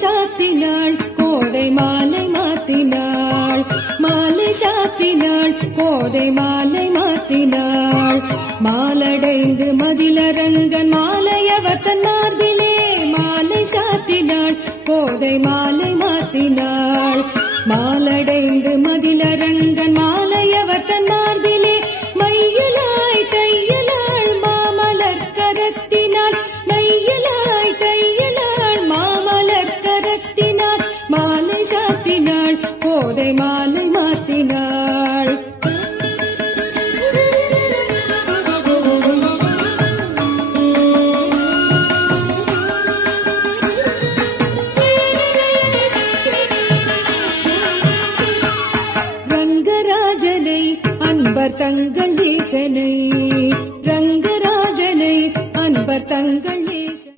சாத்தினாள் கோதை மாலை மாத்தினாள் மாலை சாத்தினாள் கோதை மாலை மாத்தினாள் மாலடைந்து மதிலரங்கன் மாலையவர் தன் மார்பிலே மாலை சாத்தினாள் கோதை மாலை மாத்தினாள் மாலடைந்து மதிலரங்கன் மாலையவர் தன் மார்பிலே மையலாய் தையலாள் மாமலர் கரத்தினாள் மையலாய் தையலாள் மாமலர் கரத்தினாள் மாலை சாத்தினாள் கோதை மாலை மாத்தினாள் ரங்கராஜனை அன்பர் தங்கள் ஈசனை ரங்கராஜனை அன்பர் தங்கள்